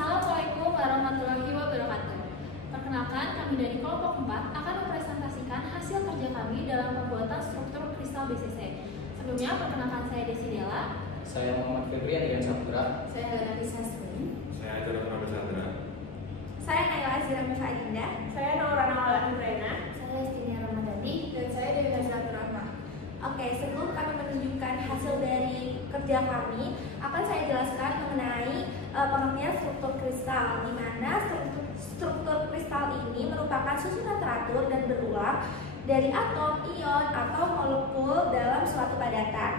Assalamualaikum warahmatullahi wabarakatuh. Perkenalkan, kami dari kelompok 4 akan mempresentasikan hasil kerja kami dalam pembuatan struktur kristal BCC. Sebelumnya, perkenalkan saya Desi Della. Saya Muhammad Febri Adrian Saputra. Saya Gana Sasri. Saya Jonathan Abel Sandra. Saya Naila Azira Mifa Adinda. Saya Naurana Maulana Nurena. Saya Istinia Ramadhani. Dan saya Dewi Nazlatur Rahma. Oke, sebelum kami menunjukkan hasil dari kerja kami, akan saya jelaskan mengenai pengertian struktur kristal, di mana struktur kristal ini merupakan susunan teratur dan berulang dari atom, ion, atau molekul dalam suatu padatan.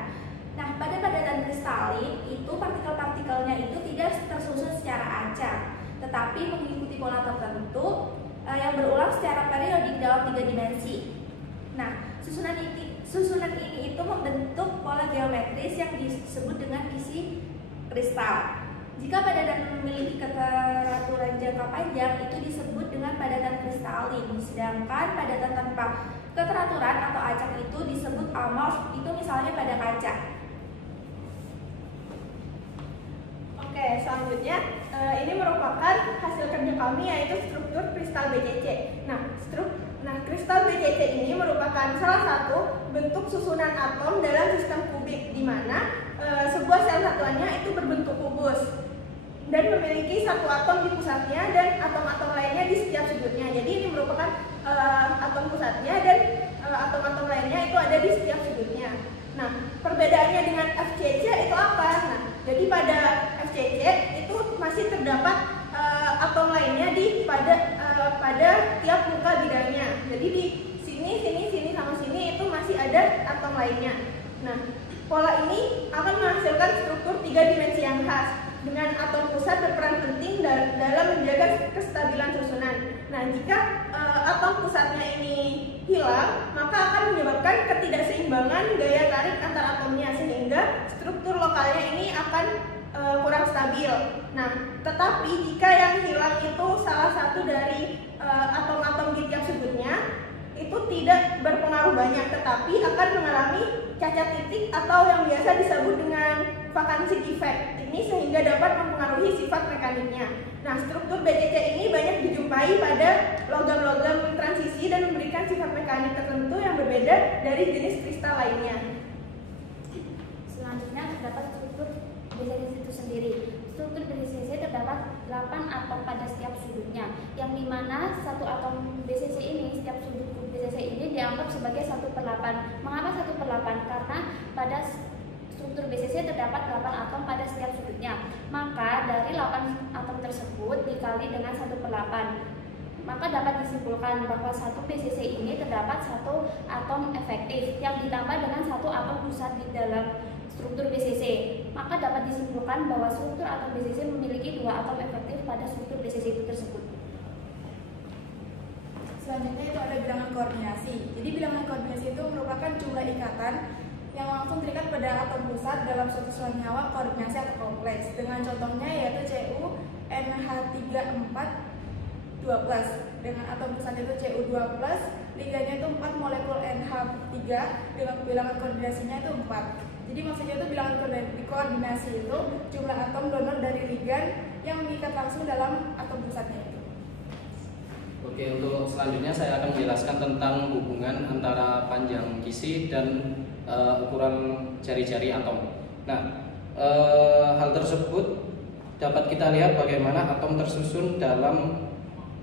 Nah, pada padatan kristalin itu partikel-partikelnya itu tidak tersusun secara acak, tetapi mengikuti pola tertentu yang berulang secara periodik dalam 3 dimensi. Nah, susunan ini itu membentuk pola geometris yang disebut dengan kisi kristal. Jika padatan memiliki keteraturan jangka panjang, itu disebut dengan padatan kristalin. Sedangkan padatan tanpa keteraturan atau acak itu disebut amorf, itu misalnya pada kaca. Oke, selanjutnya ini merupakan hasil kerja kami, yaitu struktur kristal BCC. Nah, kristal BCC ini merupakan salah satu bentuk susunan atom dalam sistem kubik, di mana sebuah sel satuannya itu berbentuk kubus dan memiliki satu atom di pusatnya dan atom-atom lainnya di setiap sudutnya. Jadi ini merupakan atom pusatnya dan atom-atom lainnya itu ada di setiap sudutnya. Nah, perbedaannya dengan FCC itu apa? Nah, jadi pada FCC itu masih terdapat atom lainnya pada tiap muka bidangnya. Jadi di sini sama sini itu masih ada atom lainnya. Nah, pola ini akan menghasilkan struktur 3 dimensi yang khas, dengan atom pusat berperan penting dalam menjaga kestabilan susunan. Nah, jika atom pusatnya ini hilang, maka akan menyebabkan ketidakseimbangan gaya tarik antar atomnya, sehingga struktur lokalnya ini akan kurang stabil. Nah, tetapi jika yang hilang itu salah satu dari atom-atom di tiap sudutnya, itu tidak berpengaruh banyak, tetapi akan mengalami cacat titik atau yang biasa disebut dengan vacancy effect. Ini sehingga dapat mempengaruhi sifat mekaniknya. Nah, struktur BCC ini banyak dijumpai pada logam-logam transisi dan memberikan sifat mekanik tertentu yang berbeda dari jenis kristal lainnya. Selanjutnya terdapat struktur BCC itu sendiri. Struktur BCC terdapat 8 atom pada setiap sudutnya, yang dimana satu atom BCC ini, setiap sudut BCC ini dianggap sebagai 1/8. Mengapa 1/8? Karena pada struktur BCC terdapat 8 atom pada setiap sudutnya. Maka dari 8 atom tersebut dikali dengan 1/8, maka dapat disimpulkan bahwa satu BCC ini terdapat 1 atom efektif yang ditambah dengan 1 atom pusat di dalam struktur BCC. Maka dapat disimpulkan bahwa struktur atom BCC memiliki 2 atom efektif pada struktur BCC itu tersebut. Selanjutnya itu ada bilangan koordinasi. Jadi bilangan koordinasi itu merupakan jumlah ikatan yang langsung terikat pada atom pusat dalam suatu senyawa koordinasi atau kompleks. Dengan contohnya yaitu CuNH3 4 2+. Dengan atom pusat itu Cu2+, liganya itu 4 molekul NH3 dengan bilangan koordinasinya itu 4. Jadi maksudnya itu bilangan koordinasi itu jumlah atom donor dari ligan yang mengikat langsung dalam atom pusatnya itu. Oke, untuk selanjutnya saya akan menjelaskan tentang hubungan antara panjang kisi dan ukuran jari-jari atom. Nah, hal tersebut dapat kita lihat bagaimana atom tersusun dalam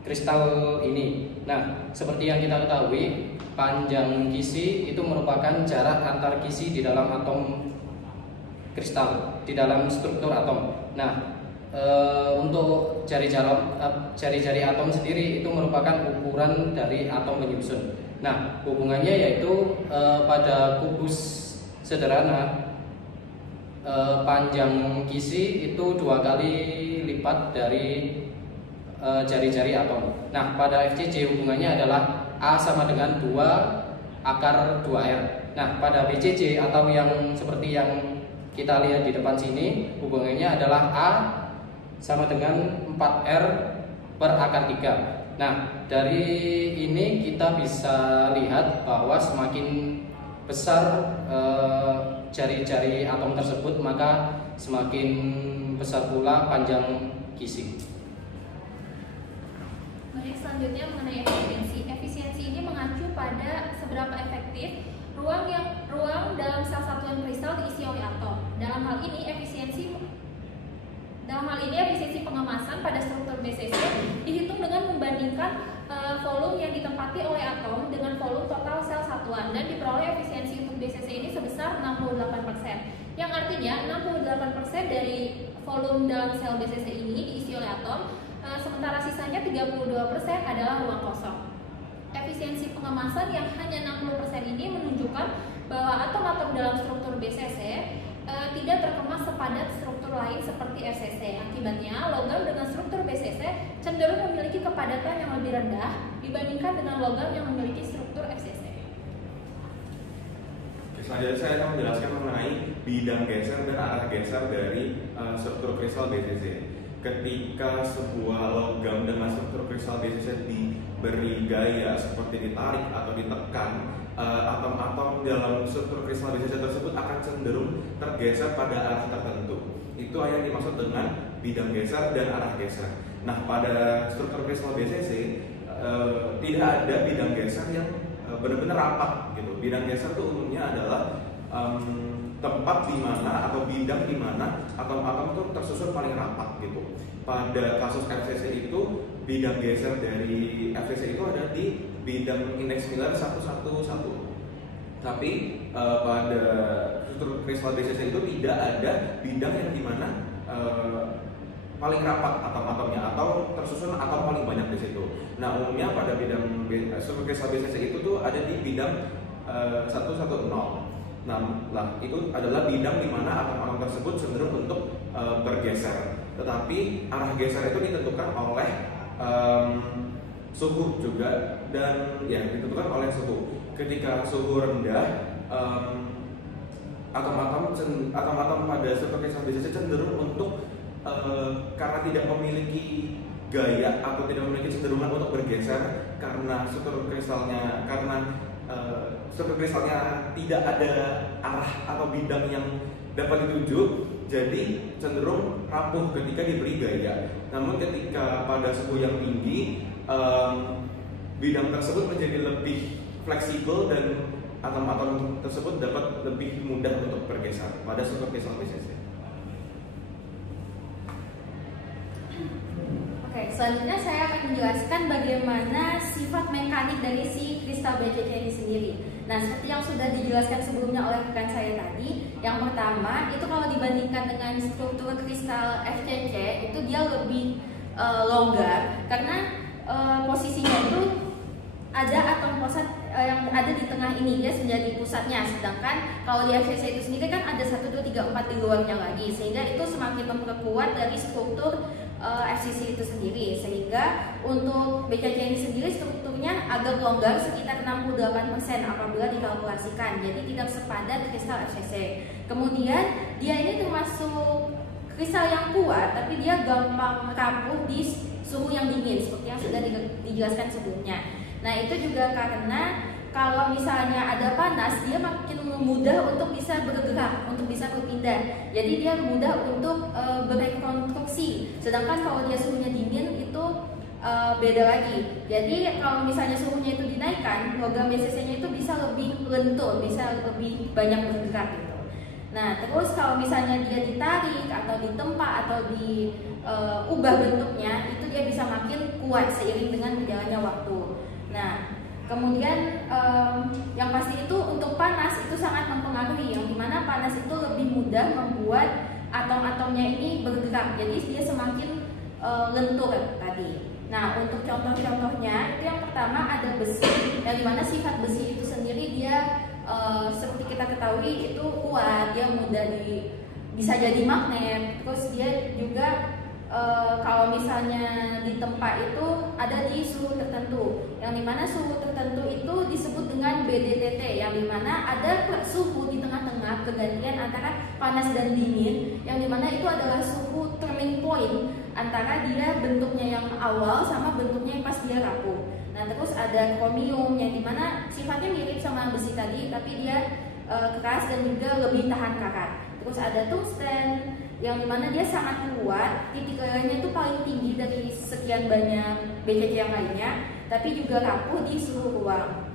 kristal ini. Nah, seperti yang kita ketahui, panjang kisi itu merupakan jarak antar kisi di dalam atom kristal, di dalam struktur atom. Nah, untuk jari-jari atom sendiri itu merupakan ukuran dari atom penyusun. Nah, hubungannya yaitu pada kubus sederhana, panjang kisi itu 2 kali lipat dari jari-jari atom. Nah, pada FCC hubungannya adalah A sama dengan 2 akar 2R. Nah, pada BCC atau yang seperti yang kita lihat di depan sini, hubungannya adalah A sama dengan 4R per akar 3. Nah, dari ini kita bisa lihat bahwa semakin besar jari-jari atom tersebut, maka semakin besar pula panjang kisi. Baik, selanjutnya mengenai efisiensi. Efisiensi ini mengacu pada seberapa efektif ruang dalam sel satuan kristal diisi oleh atom. Dalam hal ini efisiensi pengemasan pada struktur BCC dihitung dengan membandingkan volume yang ditempati oleh atom dengan volume total sel satuan, dan diperoleh efisiensi untuk BCC ini sebesar 68%. Yang artinya 68% dari volume dalam sel BCC ini diisi oleh atom, sementara sisanya 32% adalah ruang kosong. Efisiensi pengemasan yang hanya 60% ini menunjukkan bahwa atom-atom dalam struktur BCC tidak terkemas sepadat struktur lain seperti FCC. Akibatnya, logam dengan struktur BCC cenderung memiliki kepadatan yang lebih rendah dibandingkan dengan logam yang memiliki struktur FCC. Selanjutnya saya akan menjelaskan mengenai bidang geser dan arah geser dari struktur kristal BCC. Ketika sebuah logam dengan struktur kristal BCC diberi gaya seperti ditarik atau ditekan, atom-atom dalam struktur kristal BCC tersebut akan cenderung tergeser pada arah tertentu. Itu yang dimaksud dengan bidang geser dan arah geser. Nah, pada struktur kristal BCC tidak ada bidang geser yang benar-benar rapat gitu. Bidang geser itu umumnya adalah tempat di mana atau bidang di mana atom-atom itu tersusun paling rapat gitu. Pada kasus FCC itu bidang geser dari FCC itu ada di bidang indeks Miller 111. Tapi pada struktur kristal BCC itu tidak ada bidang yang di mana paling rapat atom-atomnya atau tersusun atom paling banyak di situ. Nah, umumnya pada bidang struktur kristal BCC itu tuh ada di bidang 110. Nah, itu adalah bidang di mana atom-atom tersebut cenderung untuk bergeser. Tetapi arah geser itu ditentukan oleh suhu juga, dan ya ditentukan oleh suhu. Ketika suhu rendah, atom-atom pada struktur kristal BCC cenderung untuk karena tidak memiliki gaya atau tidak memiliki cenderungan untuk bergeser karena struktur kristalnya tidak ada arah atau bidang yang dapat dituju, jadi cenderung rapuh ketika diberi gaya. Namun ketika pada suhu yang tinggi, bidang tersebut menjadi lebih fleksibel dan atom-atom tersebut dapat lebih mudah untuk bergeser pada struktur kristal BCC. Oke, selanjutnya saya akan menjelaskan bagaimana sifat mekanik dari si kristal BCC ini sendiri. Nah, seperti yang sudah dijelaskan sebelumnya oleh rekan saya tadi, yang pertama itu kalau dibandingkan dengan struktur kristal FCC itu dia lebih longgar karena posisinya itu ada atom posat yang ada di tengah ini, dia menjadi pusatnya. Sedangkan kalau di FCC itu sendiri kan ada 1, 2, 3, 4 di luarnya lagi, sehingga itu semakin memperkuat dari struktur FCC itu sendiri. Sehingga untuk BCC ini sendiri strukturnya agak longgar sekitar 68% apabila dikalkulasikan, jadi tidak sepadat kristal FCC. Kemudian dia ini termasuk kristal yang kuat, tapi dia gampang rapuh di suhu yang dingin seperti yang sudah dijelaskan sebelumnya. Nah, itu juga karena kalau misalnya ada panas, dia makin mudah untuk bisa bergerak, untuk bisa berpindah. Jadi dia mudah untuk berekonstruksi. Sedangkan kalau dia suhunya dingin itu beda lagi. Jadi kalau misalnya suhunya itu dinaikkan, logam BCC-nya itu bisa lebih lentur, bisa lebih banyak bergerak gitu. Nah, terus kalau misalnya dia ditarik atau ditempa atau diubah bentuknya, itu dia bisa makin kuat seiring dengan berjalannya waktu. Nah, kemudian yang pasti itu untuk panas itu sangat mempengaruhi, yang dimana panas itu lebih mudah membuat atom-atomnya ini bergerak, jadi dia semakin lentur tadi. Nah, untuk contoh-contohnya itu yang pertama ada besi, yang dimana sifat besi itu sendiri dia seperti kita ketahui itu kuat, dia mudah bisa jadi magnet. Terus dia juga kalau misalnya ditempa itu ada di suhu tertentu, yang dimana suhu tertentu itu disebut dengan BDTT, yang dimana ada suhu di tengah-tengah kegantian antara panas dan dingin, yang dimana itu adalah suhu turning point antara dia bentuknya yang awal sama bentuknya yang pas dia rapuh. Nah, terus ada kromium yang dimana sifatnya mirip sama besi tadi, tapi dia keras dan juga lebih tahan karat. Terus ada tungsten, yang dimana dia sangat kuat, titik lelehnya itu paling tinggi dari sekian banyak BCC yang lainnya, tapi juga rapuh di seluruh ruang.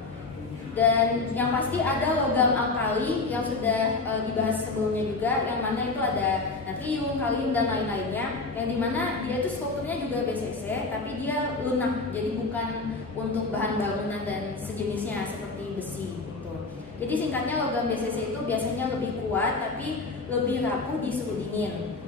Dan yang pasti ada logam alkali yang sudah dibahas sebelumnya juga, yang mana itu ada natrium, kalium, dan lain-lainnya, yang dimana dia itu strukturnya juga BCC, tapi dia lunak, jadi bukan untuk bahan bangunan dan sejenisnya seperti besi gitu. Jadi singkatnya logam BCC itu biasanya lebih kuat, tapi lebih rapuh di suhu dingin.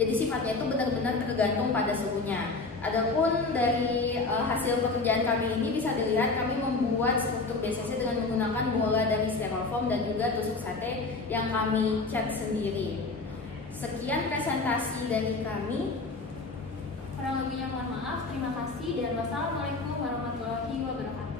Jadi sifatnya itu benar-benar tergantung pada suhunya. Adapun dari hasil pekerjaan kami ini bisa dilihat kami membuat struktur BCC dengan menggunakan bola dari styrofoam dan juga tusuk sate yang kami cat sendiri. Sekian presentasi dari kami. Kurang lebihnya mohon maaf. Terima kasih dan wassalamualaikum warahmatullahi wabarakatuh.